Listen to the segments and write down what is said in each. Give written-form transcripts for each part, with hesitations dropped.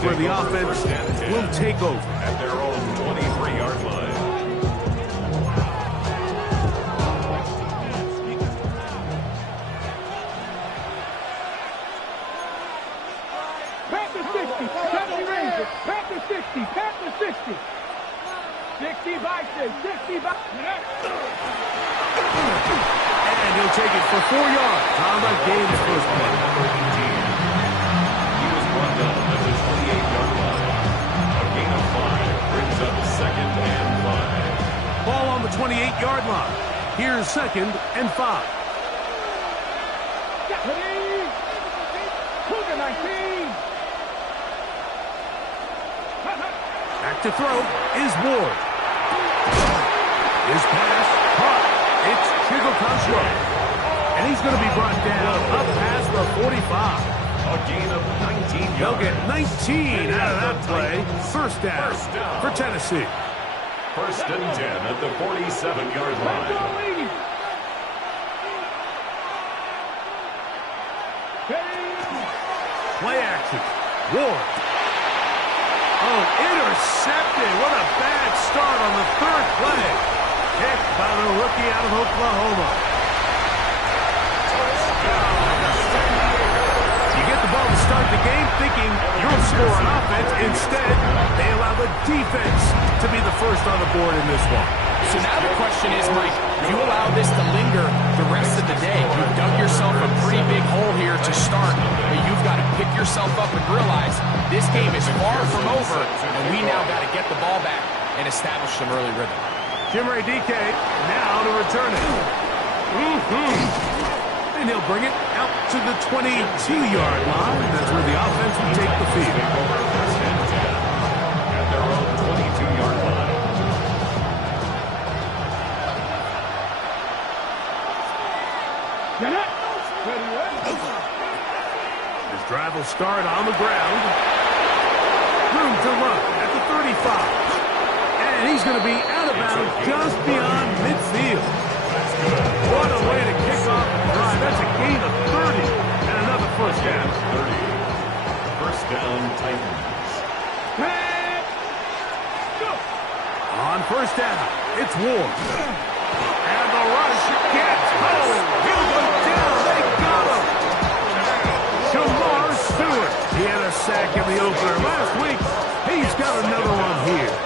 That's where the offense will take over. At their own 23-yard line. Panther 60, Chelsea Rangers, Panther 60, Panther 60. 60 Vikings, 60 Vikings. And he'll take it for 4 yards on the game's first play. He was brought down at the 28-yard line. A gain of 5 brings up 2nd and 5. Ball on the 28-yard line. Here's 2nd and 5. Cougar 19. Back to throw is Ward. His pass caught. It's Chigokansho. And he's going to be brought down up past the 45. A gain of 19 yards. They'll get 19 out of that play. First down for Tennessee. 1st and 10 at the 47-yard line. Play action. Ward. Oh, intercepted. What a bad start on the 3rd play. Picked by the rookie out of Oklahoma. You get the ball to start the game thinking you'll score on offense. Instead, they allow the defense to be the first on the board in this one. So now the question is, Mike, if you allow this to linger the rest of the day, you've dug yourself a pretty big hole here to start, but you've got to pick yourself up and realize this game is far from over, and we now got to get the ball back and establish some early rhythm. Jimray DK now to return it. And he'll bring it out to the 22-yard line. That's where the offense will take the field. At their own 22-yard line. This drive will start on the ground. Room to run at the 35. And he's going to be out of bounds just beyond midfield. What a way to kick off the drive. That's a gain of 30 and another first down. 30. First down, Titans. On first down, it's Ward. And the rush gets home. He'll go down. They got him. Jamar Stewart. He had a sack in the opener last week. He's got another one here.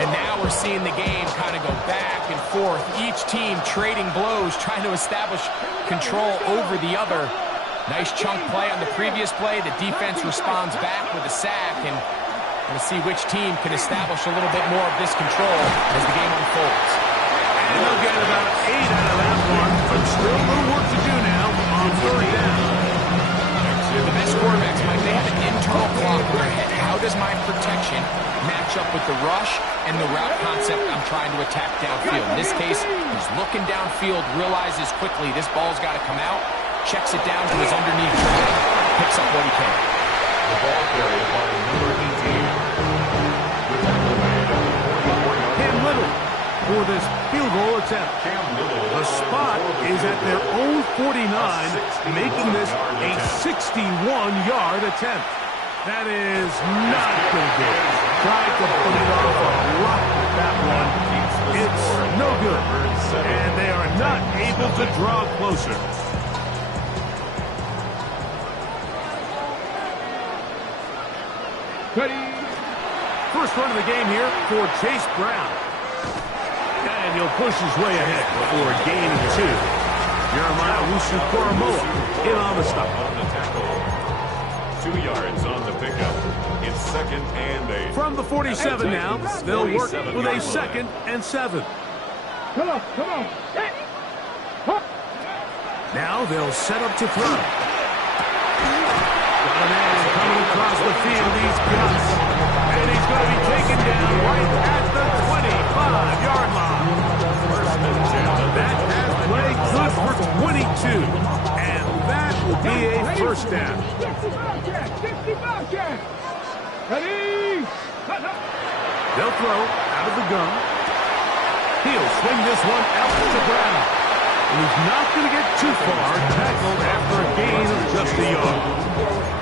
And now we're seeing the game kind of go back and forth. Each team trading blows, trying to establish control over the other. Nice chunk play on the previous play. The defense responds back with a sack, and we'll see which team can establish a little bit more of this control as the game unfolds. And they'll get about 8 out of that one, but still a little work to do now on 3rd down. The best quarterbacks, Mike, they have an internal clock in their head. How does my protection match up with the rush and the route concept I'm trying to attack downfield? In this case, he's looking downfield, realizes quickly this ball's got to come out, checks it down to his underneath track, picks up what he can. The ball carried by number 18. Cam Little for this field goal attempt. The spot is at their own 49, making this a 61-yard attempt. That is not good. Tried to put it off a lot with that one. It's no good. And they are not able to draw closer. First run of the game here for Chase Brown. And he'll push his way ahead for a gain of 2. Jeremiah Wusu-Koromoa in on the stop. On the tackle. 2 yards on the pickup. It's 2nd and 8. From the 47 now, they'll work with a 2nd and 7. Come on. Now they'll set up to throw. Got a man coming across the field. He's got it. And he's going to be taken down right at the 25-yard line. That has played good for 22. And that will be a first down. 65 chance. Ready? They'll throw out of the gun. He'll swing this one out to Brown. And he's not going to get too far, tackled after a gain of just a yard.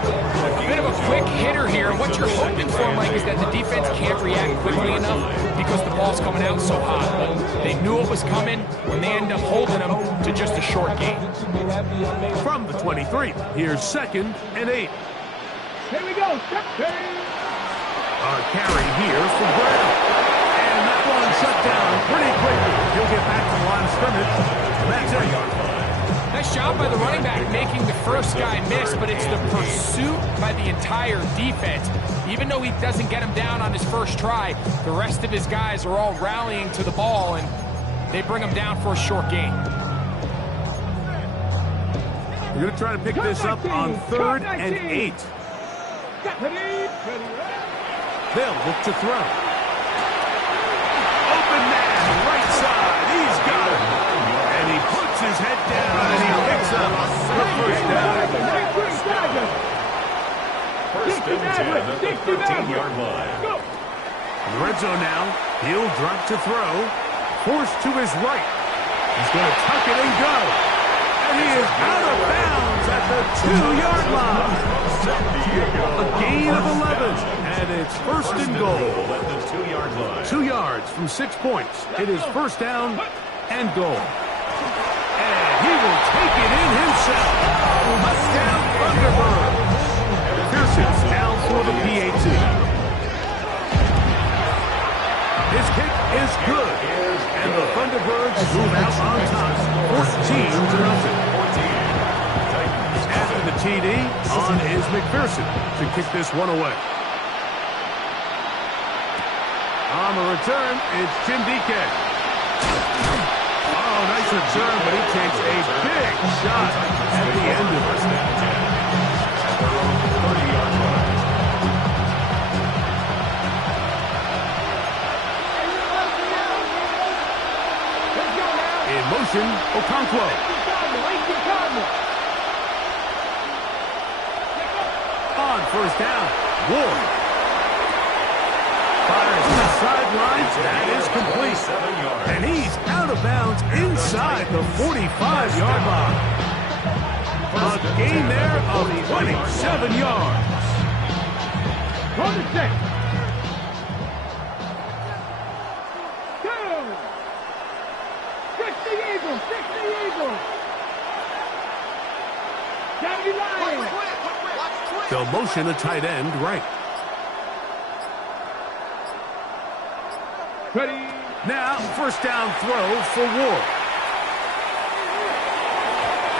A bit of a quick hitter here. What you're hoping for, Mike, is that the defense can't react quickly enough because the ball's coming out so hot. But they knew it was coming when they end up holding them to just a short gain. From the 23, here's 2nd and 8. Here we go. A carry here for Brown. And that one shut down pretty quickly. He'll get back to the line of scrimmage. That's it. Nice job by the running back making the first guy miss, but it's the pursuit by the entire defense. Even though he doesn't get him down on his first try, the rest of his guys are all rallying to the ball, and they bring him down for a short gain. We're going to try to pick this up on 3rd and 8. They'll look to throw. Open man, right side. He's got it. And he puts his head down and he picks up the first down. First and 10 at the 13-yard line. In the red zone now, he'll drop to throw. Forced to his right. He's going to tuck it and go. And he is out of bounds at the 2-yard line. A gain of 11. And it's 1st and goal. At the 2-yard line. 2 yards from 6 points. It is 1st down and goal. And he will take it in himself. Touchdown Thunderbirds. Pearson's down for the PAT. His kick is good. And the Thunderbirds move out on top. 14-0. After the TD, on is McPherson to kick this one away. On the return, it's Chindike. Oh, nice return, but he takes a big shot at the end of it. At their own 30-yard line. In motion, Okonkwo. On 1st down, Ward. Fires to the sidelines. That is complete. And he's out of bounds inside the 45-yard line. A gain there of 27 yards. On the set. Go. Fix the Eagles. Fix the Eagles. Gotta be lying. They'll motion a tight end right. Ready. Now, 1st down throw for Ward.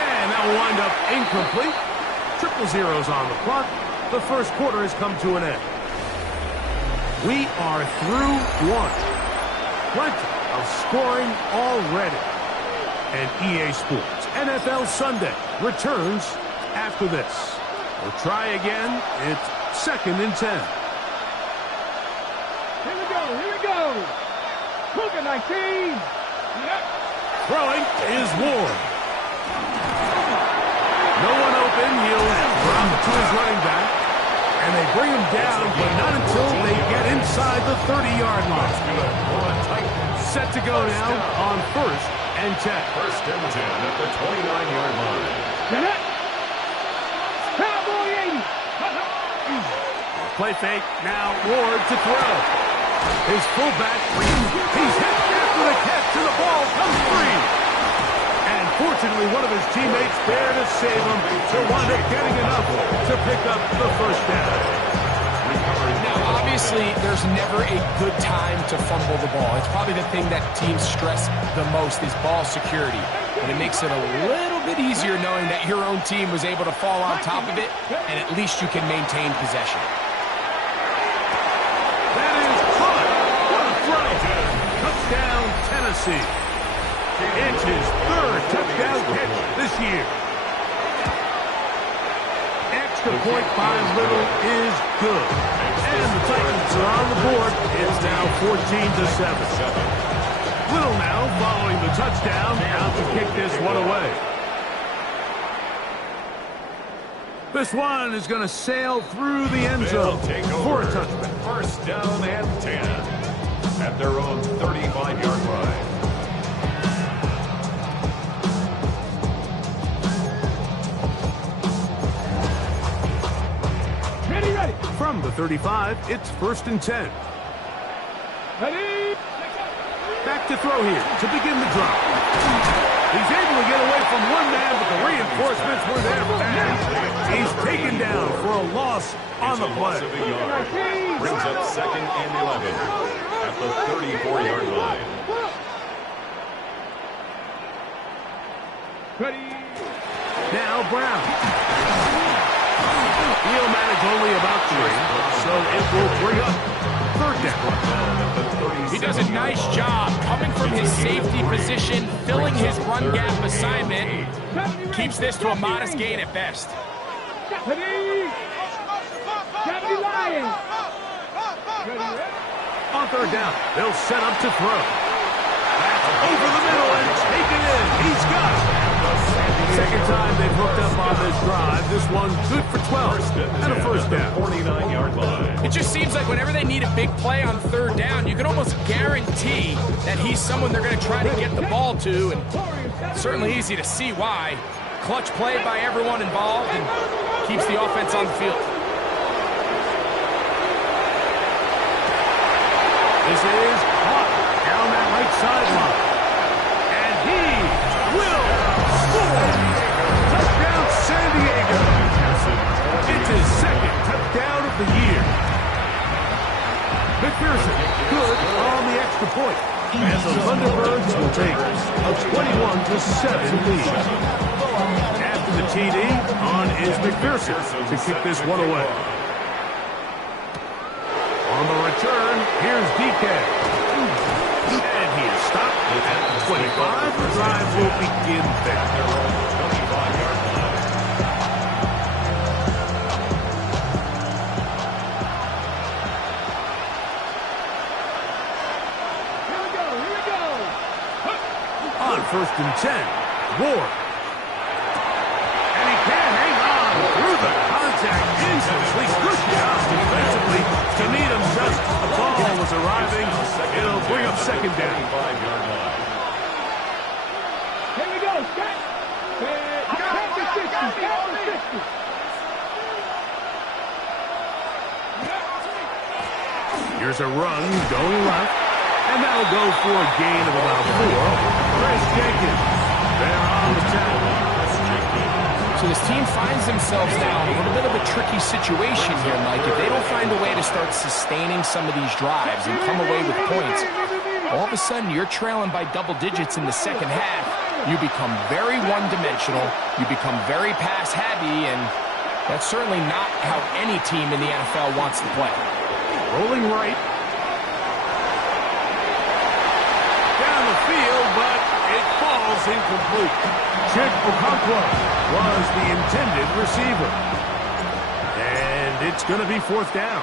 And that will wind up incomplete. 0-0 on the clock. The 1st quarter has come to an end. We are through 1. Plenty of scoring already. And EA Sports NFL Sunday returns after this. We'll try again. It's 2nd and 10. Here we go. Here we go. Cougar 19. Yep. Throwing is Ward. No one open. He'll drop it to his running back. And they bring him down, but not until they get inside the 30-yard line. Set to go now on 1st and 10. 1st and 10 at the 29-yard line. Get it. Cowboy 80. Play fake. Now Ward to throw. His fullback. He's hit after the catch and the ball comes free. And fortunately, one of his teammates there to save him to wind up getting enough to pick up the 1st down. Now, obviously, there's never a good time to fumble the ball. It's probably the thing that teams stress the most is ball security. But it makes it a little bit easier knowing that your own team was able to fall on top of it, and at least you can maintain possession. That is caught. What a throw. Touchdown, Tennessee. It's his 3rd touchdown catch this year. Extra point by Little is good. And the Titans are on the board. It's now 14-7. Little now following the touchdown, out to kick this one away. This one is going to sail through the end zone for a touchback. 1st down and 10 at their own 35-yard line. Ready, 35, it's 1st and 10. Ready? Back to throw here to begin the drop. He's able to get away from one man, but the reinforcements were there fast. He's taken down for a loss on the play. Brings up 2nd and 11 at the 34-yard line. Ready? Now Brown. He'll manage only about 3, so it will bring up 3rd down. He does a nice job coming from his safety position, filling his run gap assignment. Keeps this to a modest gain at best. Ready? 70 Lions. On 3rd down, they'll set up to throw. That's over the middle and taken in. He's got it. Second time they've hooked up on this drive. This one good for 12 and a 1st down. 49-yard line. It just seems like whenever they need a big play on 3rd down, you can almost guarantee that he's someone they're going to try to get the ball to, and it's certainly easy to see why. Clutch play by everyone involved and keeps the offense on the field. This is caught down that right sideline. And he will score. Touchdown, San Diego. It's his 2nd touchdown of the year. McPherson good on the extra point. And the Thunderbirds will take a 21-7 lead. After the TD, on is McPherson to kick this one away. On the return, here's DK. And he is stopped at the 25. The drive will begin there. 25-yard line. Here we go. On 1st and 10, Ward. And he can hang on through the contact. Incomplete. Good job defensively to meet him just as the ball was arriving. It'll bring up 2nd down. 25-yard line. Here we go. Set. Pass the 60. Pass the 60. Here's a run going left. And that'll go for a gain of about 4. Chris Jenkins there on the tackle. So this team finds themselves now in a little bit of a tricky situation here, Mike. If they don't find a way to start sustaining some of these drives and come away with points, all of a sudden you're trailing by double digits in the 2nd half. You become very one-dimensional. You become very pass-heavy, and that's certainly not how any team in the NFL wants to play. Rolling right. Down the field, but it falls incomplete. Chip Okonkwo was the intended receiver. And it's going to be 4th down.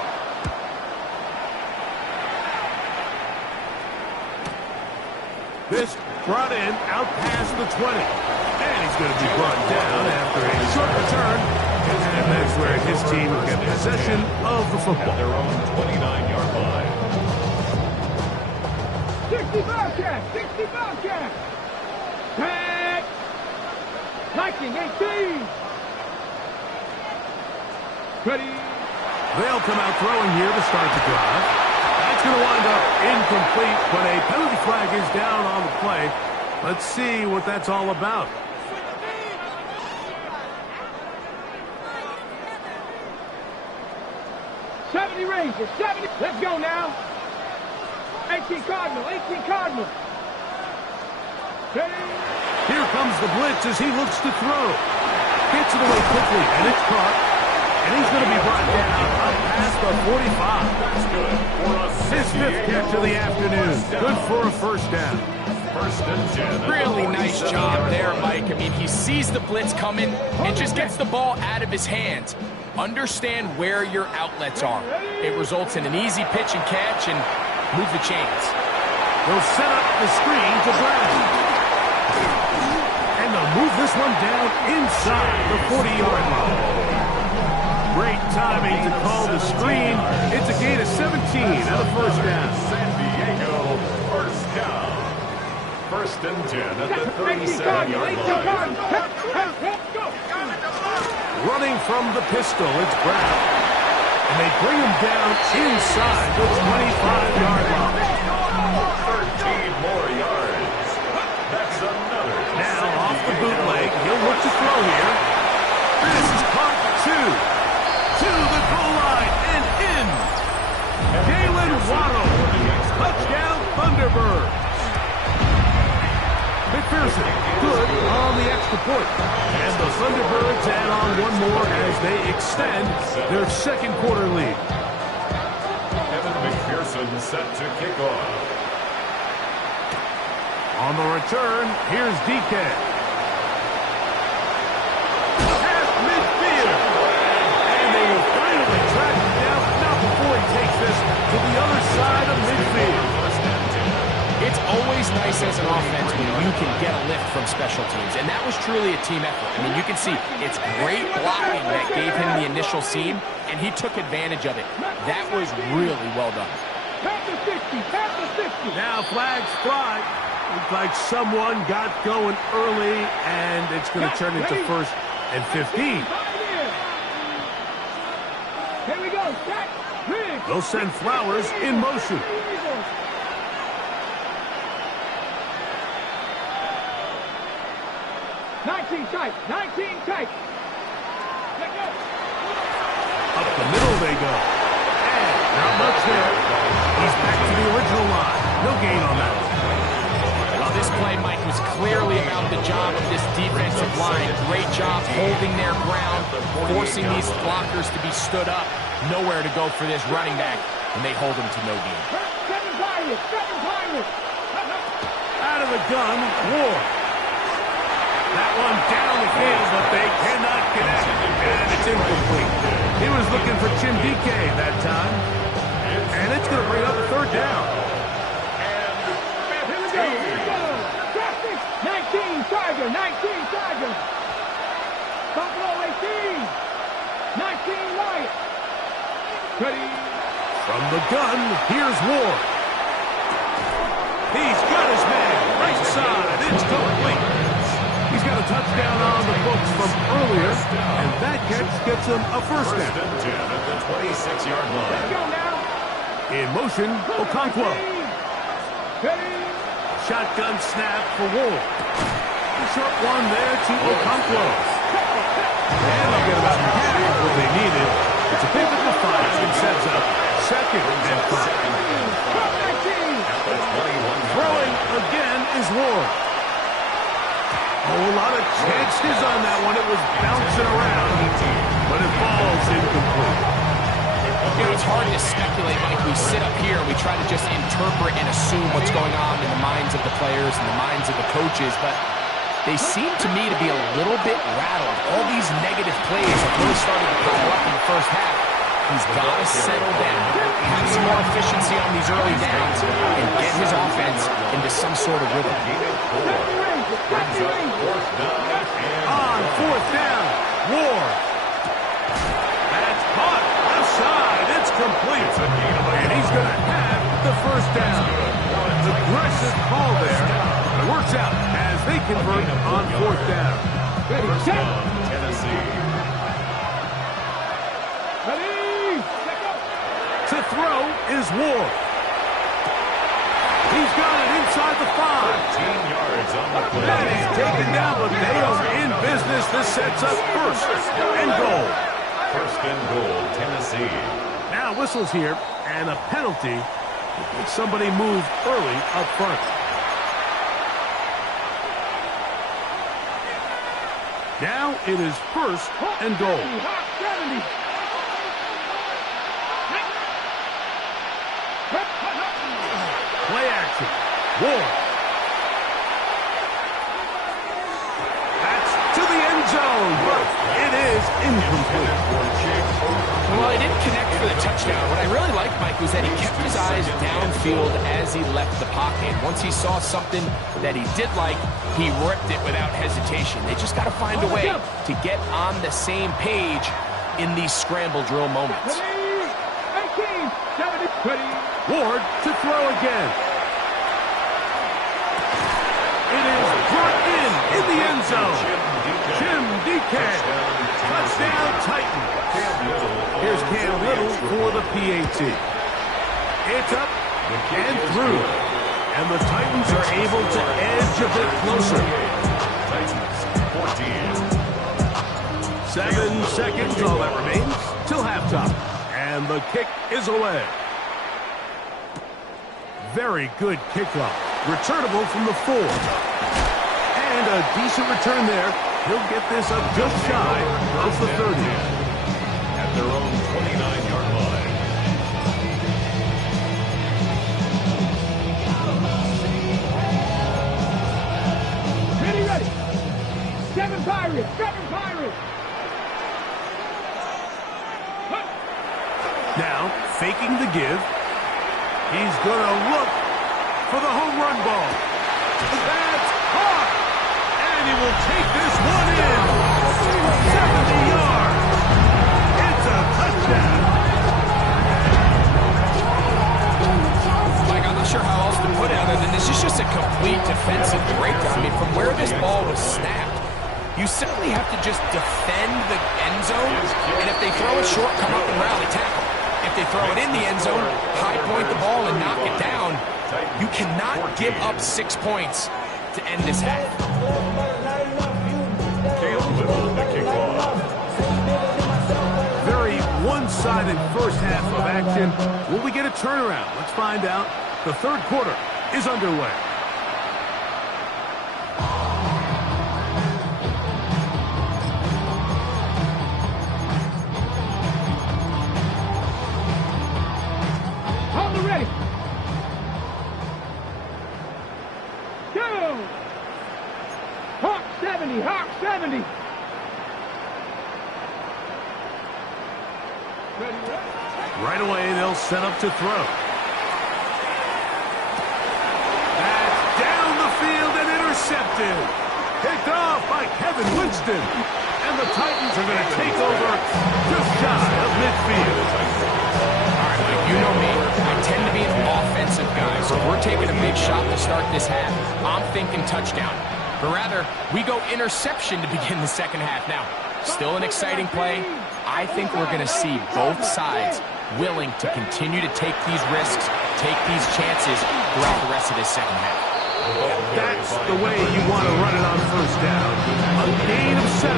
This brought in out past the 20. And he's going to be brought down after a short return. And that's where his team will get possession of the football. At their own 29-yard line. 60 Bobcat. 60 Bobcat. Tag. Viking 18. Ready. They'll come out throwing here to start the drive. That's going to wind up incomplete, but a penalty flag is down on the play. Let's see what that's all about. Rangers, 70. Let's go now. 18 Cardinal, 18 Cardinal. Ready. Here comes the blitz as he looks to throw. Gets it away quickly, and it's caught. And he's going to be brought down up past the 45. That's good for a His 5th catch of the afternoon. Good for a 1st down. 1st and 10. Really nice job there, Mike. I mean, he sees the blitz coming and just gets the ball out of his hands. Understand where your outlets are. It results in an easy pitch and catch and move the chains. They'll set up the screen to Brown. And they'll move this one down inside the 40-yard line. Great timing to call the screen. It's a gain of 17 and a 1st down. San Diego, 1st down. 1st and 10 at the 37-yard line. Running from the pistol, it's Brown. And And they bring him down inside the 25-yard line. 13 more yards. That's another. Now off the bootleg, he'll look to throw here. This is caught 2. To the goal line and in. Jalen Waddle. Touchdown Thunderbirds. McPherson good on the extra point. And the Thunderbirds add on one more as they extend their second quarter lead. Evan McPherson set to kick off. On the return, here's DK. Past midfield. And they will finally track him down, not before he takes this to the other side of midfield. It's always nice as an offense when you can get a lift from special teams, and that was truly a team effort. I mean, you can see it's great blocking that gave him the initial seam, and he took advantage of it. That was really well done. Now flags fly. Looks like someone got going early, and it's going to turn into 1st and 15. Here we go. They'll send Flowers in motion. Tight. 19 tight. Up the middle they go. And not much there. He's back to the original line. No gain on that one. Well, this play, Mike, was clearly about the job of this defensive line. Great job holding their ground, forcing these blockers to be stood up. Nowhere to go for this running back, and they hold him to no gain. Out of the gun, Ward. That one down the field, but they cannot connect. And it's incomplete. He was looking for Jim DK that time. And it's going to bring up a 3rd down. Here we go. 19 Tiger. Buffalo 18. 19 Wyatt. Ready. From the gun, here's Ward. He's got his man. Right side. It's complete. He's got a touchdown on the books from earlier, and that catch gets him a 1st down. 1st and 10 at the 26-yard line. Let's go now. In motion, Okonkwo. Shotgun snap for Ward. A short one there to Okonkwo. And they'll get about half what they needed. It's a pickup of 5 and sets up 2nd and 5. Throwing again is Ward. A lot of chances on that one. It was bouncing around, but it falls incomplete. You know, it's hard to speculate, Mike. We sit up here and we try to just interpret and assume what's going on in the minds of the players and the minds of the coaches, but they seem to me to be a little bit rattled. All these negative plays have really started to pile up in the first half. He's got to settle down, have some more efficiency on these early downs, and get his offense into some sort of rhythm. On 4th down, Ward. That's caught left side. It's complete. And he's going to have the 1st down. Aggressive call there. It works out as they convert on 4th down. First down, Tennessee. To throw is Ward. He's got it inside the 5. 15 yards on the play. And he's taken down, but they are in business. This sets up 1st and goal. 1st and goal, Tennessee. Now whistles here, and a penalty. Somebody moved early up front. Now it is 1st and goal. Play action. Ward. That's to the end zone, but it is incomplete. Well, he didn't connect for the touchdown. What I really liked, Mike, was that he kept his eyes downfield as he left the pocket. Once he saw something that he did like, he ripped it without hesitation. They just got to find a way to get on the same page in these scramble drill moments. Ward to throw again. It is brought in the end zone. Jim DK. Touchdown Titan. Here's Cam Little for the 18. It's up and through. And the Titans are able to edge a bit closer. Titans, 14. 7 seconds, all that remains, till halftime. And the kick is away. Very good kickoff. Returnable from the 4. And a decent return there. He'll get this up just shy of the 30. At their own 29-yard line. Ready. 7 Pirates. 7 Pirates. Now, faking the give. He's going to look for the home run ball. That's caught. And he will take this one in. 70 yards. It's a touchdown. Mike, I'm not sure how else to put it other than this is just a complete defensive breakdown. I mean, from where this ball was snapped, you simply have to just defend the end zone, and if they throw it short, come up and rally tackle. If they throw it in the end zone, high point the ball and knock it down. You cannot give up 6 points to end this half. Very one-sided first half of action. Will we get a turnaround? Let's find out. The third quarter is underway. Ready. Go. Hawk 70. Hawk 70. Ready. Right away, they'll set up to throw. That's down the field and intercepted. Picked off by Kevin Winston. And the Titans are going to take over just shy of midfield. All right, Mike, you know me. I tend to be an offensive guy, so we're taking a big shot to start this half. I'm thinking touchdown. But rather, we go interception to begin the second half. Now, still an exciting play. I think we're going to see both sides willing to continue to take these risks, take these chances throughout the rest of this second half. That's the way you want to run it on first down. A gain of 7.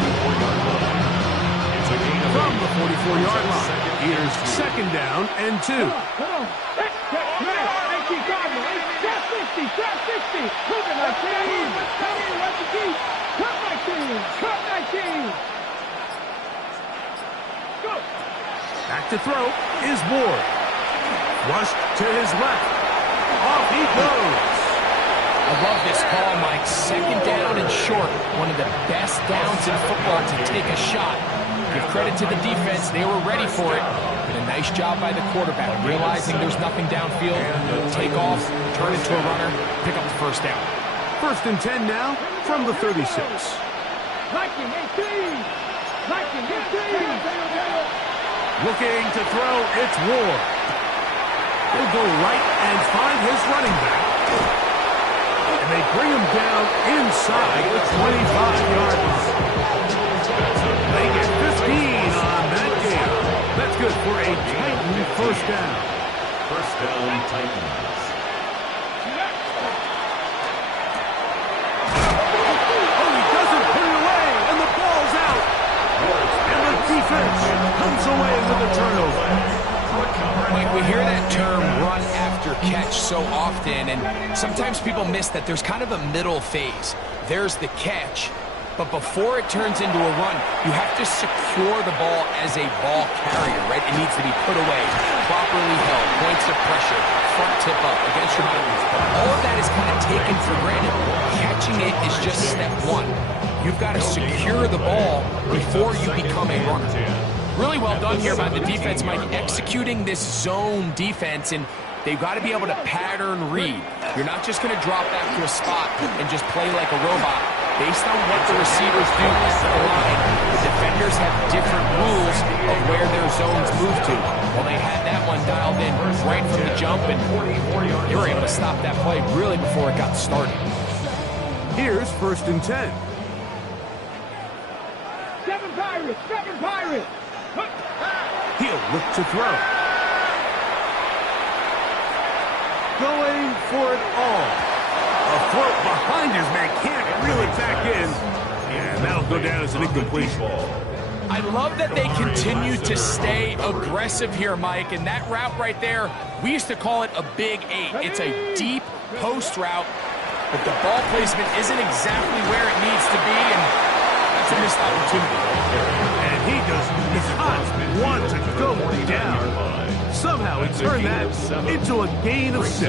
From the 44-yard line. Here's second down and 2. Come on. AC Cardinal. Trap 60. Trap 60. Move it, 19. Come in, let the deep. Cut 19. Cut 19. Go. Back to throw is Ward. Rushed to his left. Off he goes. I love this call, Mike. Second down and short. One of the best downs in football to take a shot. Give credit to the defense. They were ready for it. But a nice job by the quarterback, realizing there's nothing downfield. Take off, turn into a runner, pick up the first down. First and 10 now from the 36. Viking 18. Viking 18. Looking to throw, it's Ward. He'll go right and find his running back. And they bring him down inside the 25-yard line. They get 15 on that game. That's good for a Titan first down. First down, Titans. Oh, he doesn't put it away, and the ball's out. And the defense comes away with a turnover. Mike, we hear that term run after catch so often, and sometimes people miss that there's kind of a middle phase. There's the catch, but before it turns into a run, you have to secure the ball as a ball carrier, right? It needs to be put away, properly held, points of pressure, front tip up against your body. All of that is kind of taken for granted. Catching it is just step one. You've got to secure the ball before you become a runner. Really well done here by the defense, Mike, executing this zone defense, and they've got to be able to pattern read. You're not just going to drop back to a spot and just play like a robot. Based on what the receivers do at the line, the defenders have different rules of where their zones move to. Well, they had that one dialed in right from the jump, and they were able to stop that play really before it got started. Here's first and 10. 7 Pirates. 7 Pirates. He'll look to throw. going for it all. A throw behind his man, can't reel it back in. And that'll go down as an incompletion. I love that they continue to stay aggressive here, Mike, and that route right there, we used to call it a big 8. It's a deep post route, but the ball placement isn't exactly where it needs to be, and that's a missed opportunity. And he does not want to go down. Somehow he turned that into a gain of 6.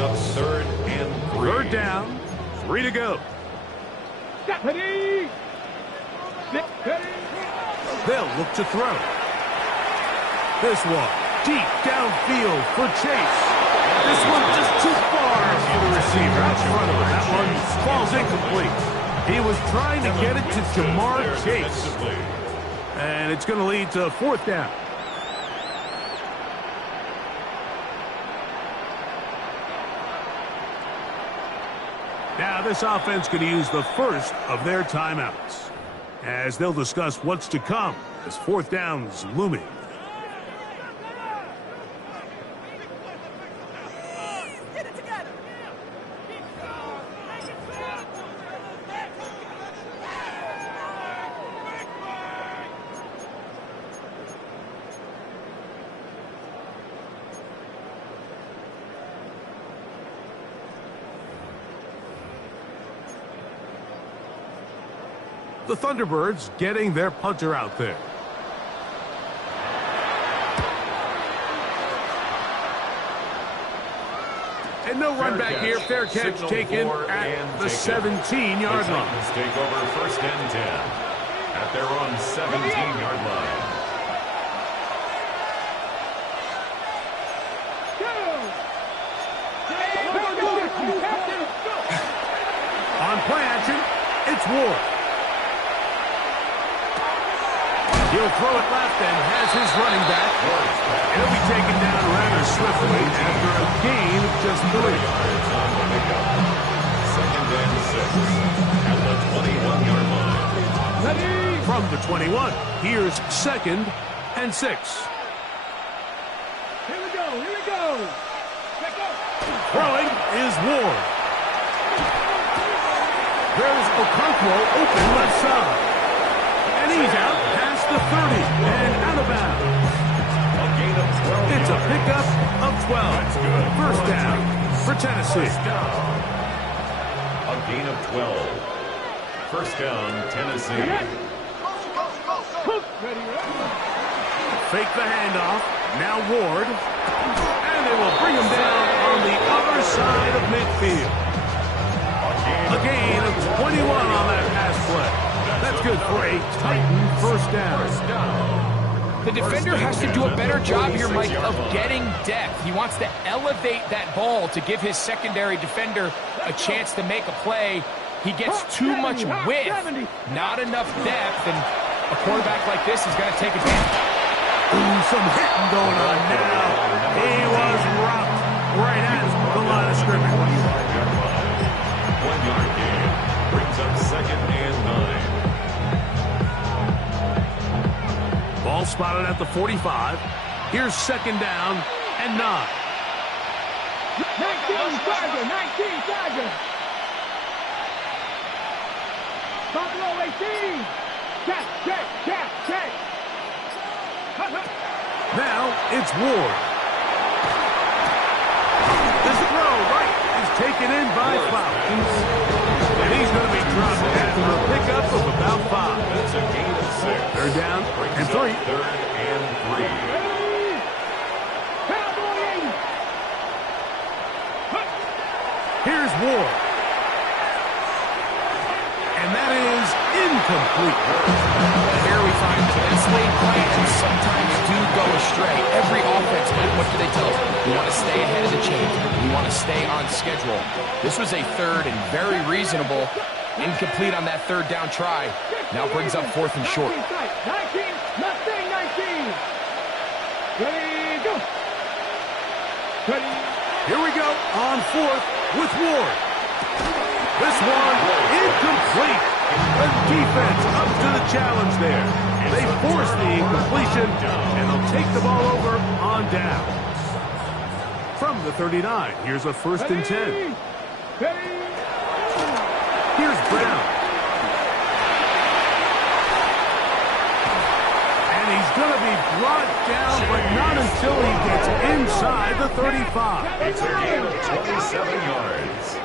Third down, 3 to go. They'll look to throw. This one, deep downfield for Chase. This one just too far for the receiver out front of him. That one falls incomplete. He was trying to get it to Jamar Chase. And it's going to lead to 4th down. Now this offense could use the first of their timeouts, as they'll discuss what's to come as 4th down's looming. The Thunderbirds getting their punter out there. And no run back here. Fair catch taken at the 17-yard line. Take over 1st and 10 at their own 17-yard line. On play action, it's Ward. He'll throw it left and has his running back. He'll be taken down rather swiftly after a gain of just 3. 2nd and 6 at the 21-yard line. From the 21, here's 2nd and 6. Here we go, here we go. Throwing is Ward. There's Okonkwo open left side. And he's out past the 30 and out of bounds. A gain of 12. It's a pickup of 12. First down for Tennessee. A gain of 12. First down, Tennessee. Fake the handoff. Now Ward. And they will bring him down on the other side of midfield. A gain of 21 on that pass play. That's good for a Titan first down. The defender has to do a better job here, Mike, of getting depth. He wants to elevate that ball to give his secondary defender a chance to make a play. He gets too much width, not enough depth, and a quarterback like this is going to take advantage. Ooh, some hitting going on now. He was rocked right at the line of scrimmage. 1-yard gain brings up 2nd and 9. Ball spotted at the 45. Here's 2nd down and 9. 19 Charger, 19 Charger. Buffalo 18. Check. Now it's Ward. This throw right is taken in by Falcons. And he's going to be dropped after a pickup of about 5. That's a gain of 6. Third down and 3. 3rd and 3. Here's Ward. And that is incomplete. Here we find the best laid plans sometimes do go astray. Every offense, Mike, what do they tell us? We want to stay ahead of the chains. We want to stay on schedule. This was a 3rd and very reasonable. Incomplete on that 3rd down try. Now brings up 4th and short. 19. Ready, go. Ready. Here we go on 4th with Ward. This one incomplete. The defense up to the challenge there. They force the incompletion, and they'll take the ball over on down. From the 39, here's a 1st and 10. Here's Brown. And he's going to be brought down, but not until he gets inside the 35. It's a gain of 27 yards.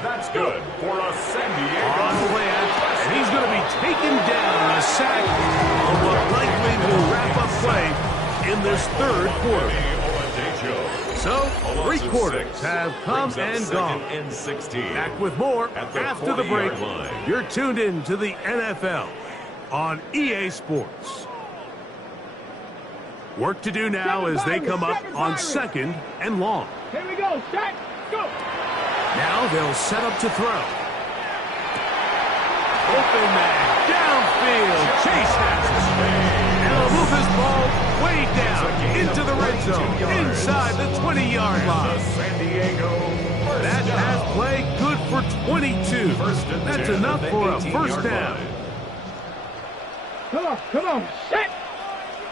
That's good for a San Diego. On the way out, and he's going to be taken down, a sack on what likely will wrap up play in this 3rd quarter. So, 3 quarters have come and gone. Back with more after the break. You're tuned in to the NFL on EA Sports. Work to do now as they come up on 2nd and long. Here we go. Set. Go. Now they'll set up to throw. Open man, downfield, Chase has it. And he'll move his ball way down into the red zone, inside the 20-yard line. That pass play good for 22. That's enough for a 1st down. Come on, set.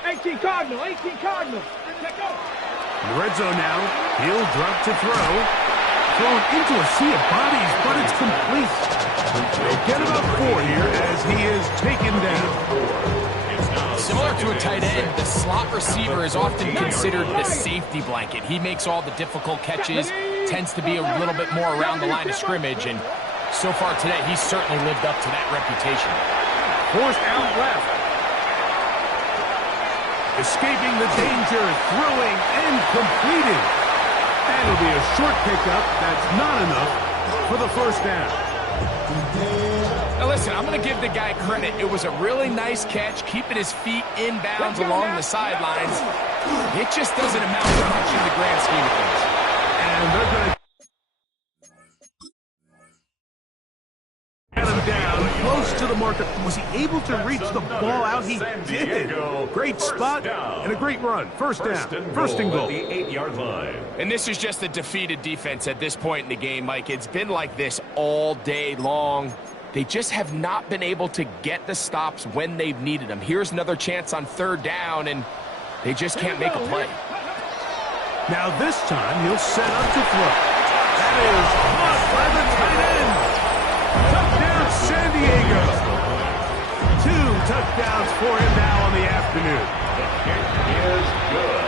18 Cardinal, 18 Cardinal. Let go. In the red zone now, he'll drop to throw. Thrown into a sea of bodies, but it's complete. They'll get about 4 here as he is taken down. Similar to a tight end, the slot receiver is often considered the safety blanket. He makes all the difficult catches, tends to be a little bit more around the line of scrimmage, and so far today, he's certainly lived up to that reputation. Forced out left. Escaping the danger, throwing and completing. And it'll be a short pickup. That's not enough for the 1st down. Now listen, I'm going to give the guy credit. It was a really nice catch, keeping his feet in bounds along the sidelines. It just doesn't amount to much in the grand scheme of things. And they're going to get him down close to the marker. Was he able to reach the ball out? He did. Great spot and a great run. 1st down. 1st and goal. The 8-yard line. And this is just a defeated defense at this point in the game, Mike. It's been like this all day long. They just have not been able to get the stops when they've needed them. Here's another chance on 3rd down, and they just can't make a play. Now this time he'll set up to throw. That is caught by the tight end. Touchdown, San Diego. 2 touchdowns for him now on the afternoon. The kick is good.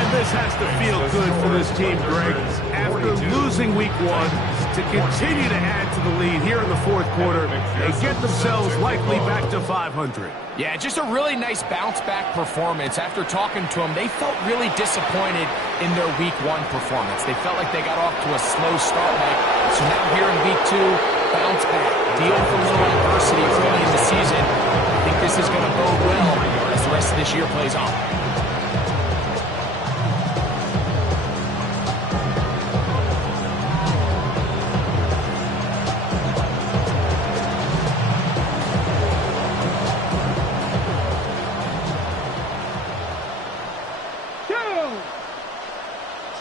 And this has to feel good for this team, Greg. After losing week 1, to continue to add to the lead here in the 4th quarter, they get themselves likely back to 500. Yeah, just a really nice bounce-back performance. After talking to them, they felt really disappointed in their week 1 performance. They felt like they got off to a slow start, Mike. So now here in week 2, bounce back, deal with a little adversity early in the season. I think this is going to bode well as the rest of this year plays on.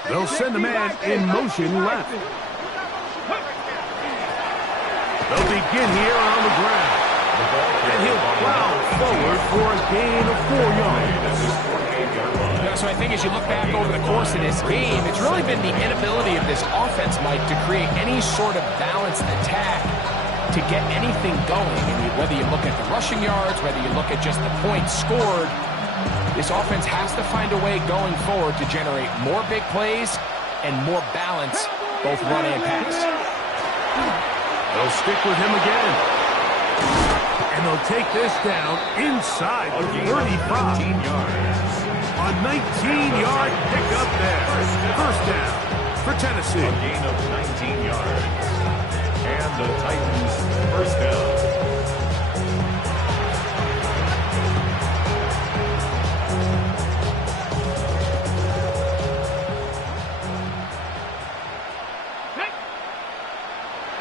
They'll send a man in motion left. They'll begin here on the ground. And he'll plow forward for a gain of 4 yards. Yeah, so I think as you look back over the course of this game, it's really been the inability of this offense, Mike, to create any sort of balanced attack to get anything going. I mean, whether you look at the rushing yards, whether you look at just the points scored, this offense has to find a way going forward to generate more big plays and more balance, both run and pass. They'll stick with him again. And they'll take this down inside the 35. A 19-yard pickup there. 1st down for Tennessee. A gain of 19 yards. And the Titans 1st down.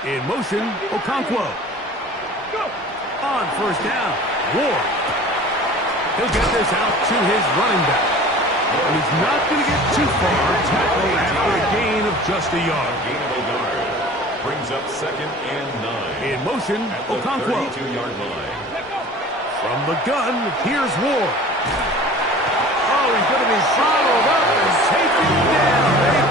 In motion, Okonkwo. On 1st down, Ward. He'll get this out to his running back. And he's not going to get too far. Tackle after a gain of just a yard. Gain of a yard. Brings up 2nd and 9. In motion, Okonkwo. 32-yard line. From the gun, here's Ward. Oh, he's going to be followed up and taken down.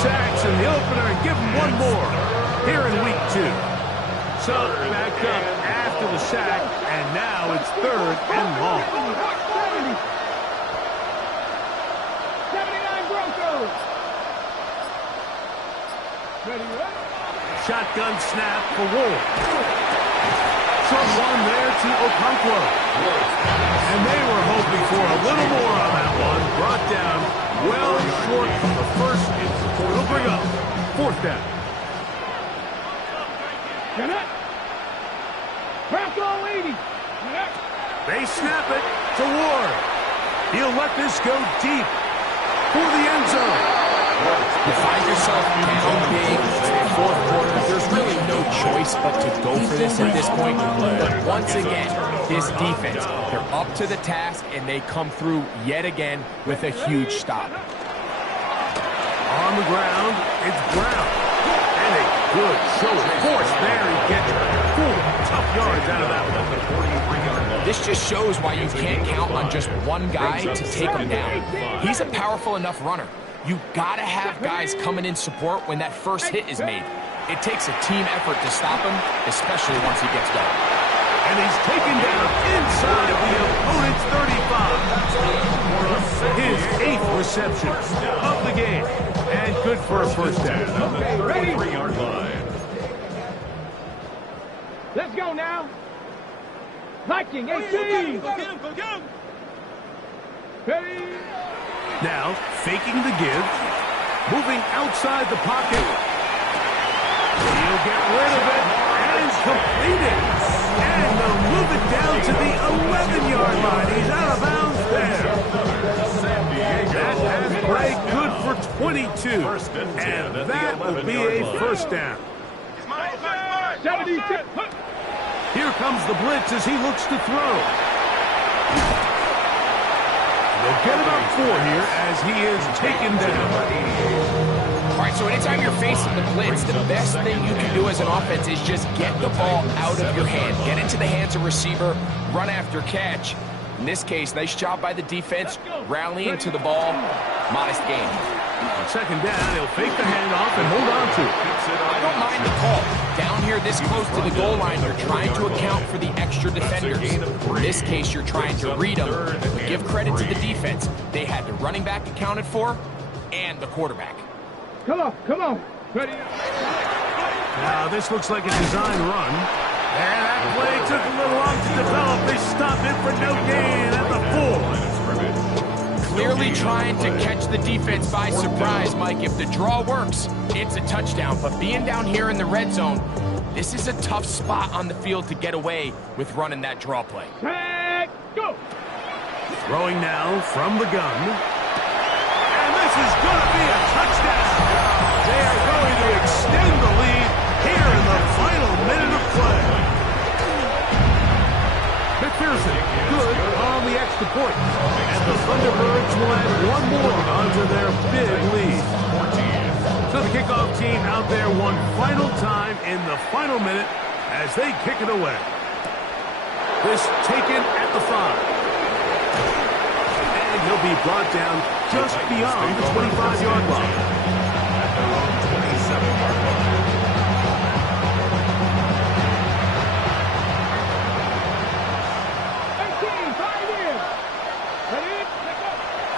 sacks in the opener and give him one more here in week 2. So backed up after the sack, and now it's 3rd and long. 79 Broncos. Ready, Shotgun snap for Ward. Short one there to Okonkwo. And they were hoping for a little more on that one. Brought down well short of the first. It'll bring up 4th down. Bronco 80. They snap it to Ward. He'll let this go deep for the end zone. You find yourself down big, it's the 4th quarter. There's really no choice but to go for this at this point. But once again, this defense, they're up to the task, and they come through yet again with a huge stop. On the ground, it's Brown. And a good show of force there. He gets 4 tough yards out of that one. This just shows why you can't count on just one guy to take him down. He's a powerful enough runner. You gotta have guys coming in support when that first hit is made. It takes a team effort to stop him, especially once he gets going. And he's taken down inside the opponent's 35. His 8th reception of the game. And good for a first down. Ready? 3-yard line. Let's go now. Viking 18. Go get him, go get him. Ready? Now, faking the give. Moving outside the pocket. He'll get rid of it and complete it. And they'll move it down to the 11-yard line. He's out of bounds there. That pass play good for 22. And that will be a first down. 76. Here comes the blitz as he looks to throw. They'll get about 4 here as he is taken down. All right, so anytime you're facing the blitz, the best thing you can do as an offense is just get the ball out of your hand. Get into the hands of receiver, run after catch. In this case, nice job by the defense, rallying to the ball. Modest gain. On 2nd down, he'll fake the handoff and hold on to it. I don't mind the call. Down here this close to the goal line, you're trying to account for the extra defenders. In this case, you're trying to read them. But give credit to the defense. They had the running back accounted for and the quarterback. Come on, come on. Ready? Now, this looks like a design run. And that play took a little long to develop. They stopped it for no gain at the 4. Clearly trying to catch the defense by surprise, Mike. If the draw works, it's a touchdown. But being down here in the red zone, this is a tough spot on the field to get away with running that draw play. Set, go. Throwing now from the gun. And this is going to be a touchdown. They are going to extend the lead here in the final minute of play. McPherson, good on the extra point. And the Thunderbirds will add one more onto their big lead. So the kickoff team out there one final time in the final minute as they kick it away. This taken at the 5. And he'll be brought down just beyond the 25-yard line. 27-yard line.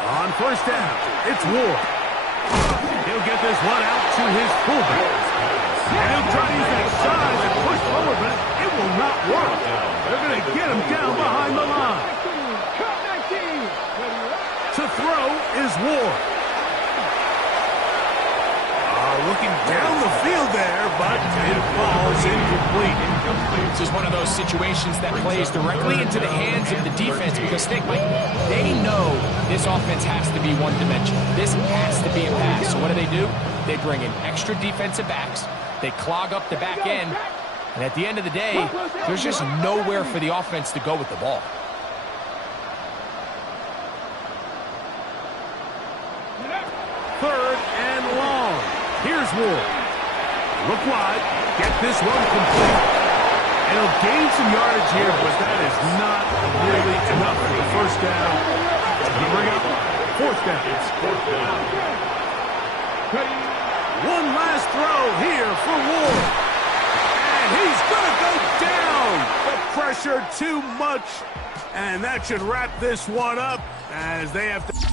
On 1st down, it's Ward. He'll get this one out to his fullback. And he'll try to use that size and push forward, but it will not work. They're going to get him down behind the line. To throw is Ward. Looking down the field there, but it falls incomplete. This is one of those situations that plays directly into the hands of the defense because think, Mike, they know this offense has to be one-dimensional. This has to be a pass. So what do? They bring in extra defensive backs. They clog up the back end. And at the end of the day, there's just nowhere for the offense to go with the ball. Third and long. Here's Ward. Look wide. Get this run complete. And he'll gain some yardage here, but that is not really enough for the first down. He'll bring up 4th down. It's 4th down. One last throw here for Ward. And he's going to go down. The pressure too much. And that should wrap this one up as they have to...